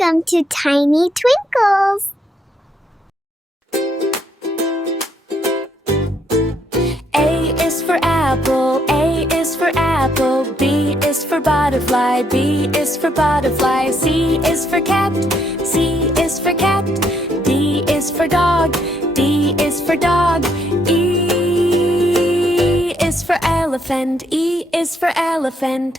Welcome to Tiny Twinkles. A is for apple, A is for apple. B is for butterfly, B is for butterfly. C is for cat, C is for cat. D is for dog, D is for dog. E is for elephant, E is for elephant.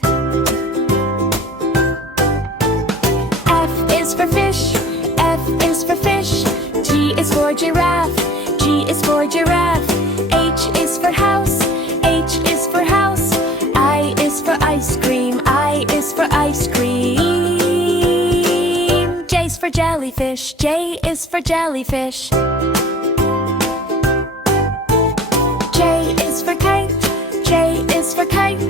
F is for fish, F is for fish. G is for giraffe, G is for giraffe. H is for house, H is for house. I is for ice cream, I is for ice cream. J is for jellyfish, J is for jellyfish. J is for kite, J is for kite.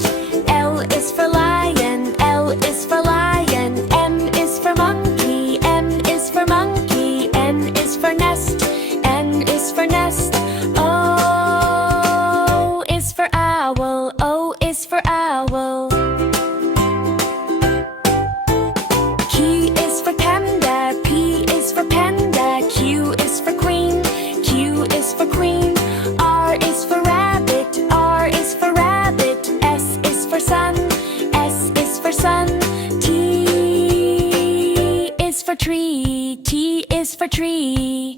L is for lion, L is for lion. M is for monkey, M is for monkey. N is for nest, N is for nest. O is for owl, O is for owl. P is for panda, P is for panda. Q is for queen, Q is for queen. R is for rabbit, R is for rabbit. S is for sun, S is for sun. T is for tree, T is for tree.